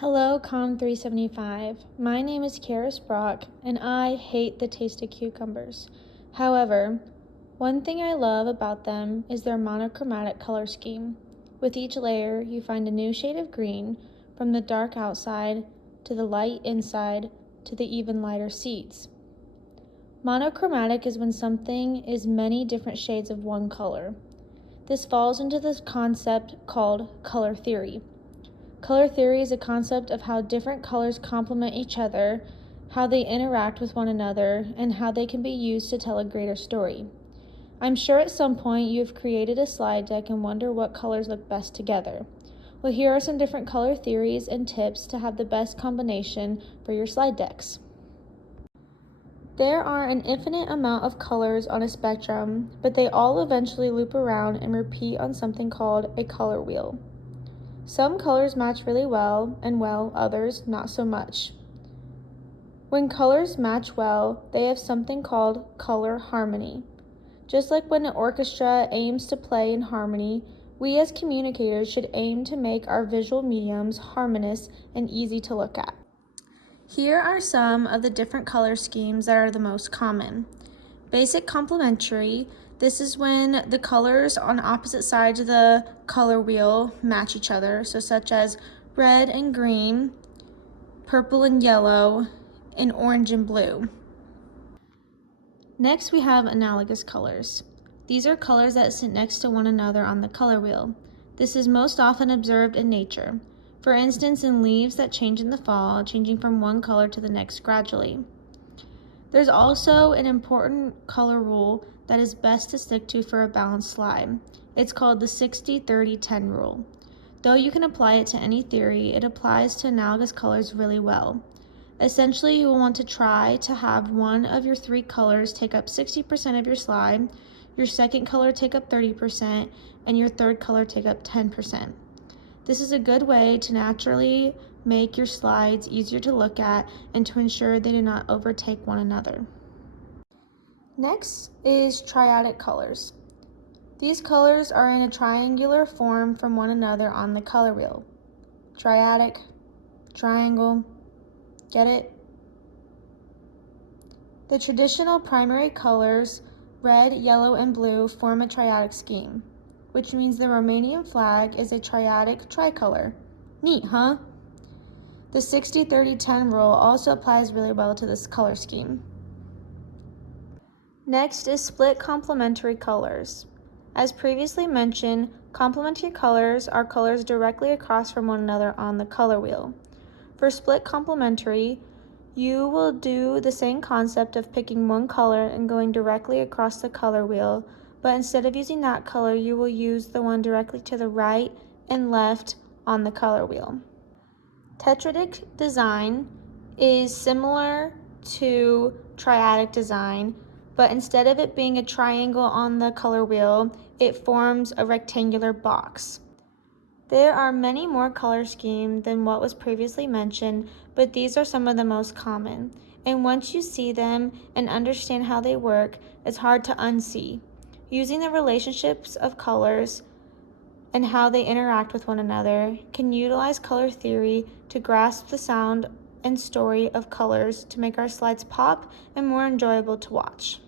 Hello, Com375. My name is Karis Brock, and I hate the taste of cucumbers. However, one thing I love about them is their monochromatic color scheme. With each layer, you find a new shade of green, from the dark outside to the light inside to the even lighter seeds. Monochromatic is when something is many different shades of one color. This falls into this concept called color theory. Color theory is a concept of how different colors complement each other, how they interact with one another, and how they can be used to tell a greater story. I'm sure at some point you've created a slide deck and wonder what colors look best together. Well, here are some different color theories and tips to have the best combination for your slide decks. There are an infinite amount of colors on a spectrum, but they all eventually loop around and repeat on something called a color wheel. Some colors match really well, and others not so much. When colors match well, they have something called color harmony. Just like when an orchestra aims to play in harmony, we as communicators should aim to make our visual mediums harmonious and easy to look at. Here are some of the different color schemes that are the most common. Basic complementary. This is when the colors on opposite sides of the color wheel match each other, so such as red and green, purple and yellow, and orange and blue. Next, we have analogous colors. These are colors that sit next to one another on the color wheel. This is most often observed in nature. For instance, in leaves that change in the fall, changing from one color to the next gradually. There's also an important color rule that is best to stick to for a balanced slide. It's called the 60-30-10 rule. Though you can apply it to any theory, it applies to analogous colors really well. Essentially, you will want to try to have one of your three colors take up 60% of your slide, your second color take up 30%, and your third color take up 10%. This is a good way to naturally make your slides easier to look at and to ensure they do not overtake one another. Next is triadic colors. These colors are in a triangular form from one another on the color wheel. Triadic, triangle, get it? The traditional primary colors, red, yellow, and blue, form a triadic scheme, which means the Romanian flag is a triadic tricolor. Neat, huh? The 60-30-10 rule also applies really well to this color scheme. Next is split complementary colors. As previously mentioned, complementary colors are colors directly across from one another on the color wheel. For split complementary, you will do the same concept of picking one color and going directly across the color wheel, but instead of using that color, you will use the one directly to the right and left on the color wheel. Tetradic design is similar to triadic design, but instead of it being a triangle on the color wheel, it forms a rectangular box. There are many more color schemes than what was previously mentioned, but these are some of the most common. And once you see them and understand how they work, it's hard to unsee. Using the relationships of colors and how they interact with one another can utilize color theory to grasp the sound and story of colors to make our slides pop and more enjoyable to watch.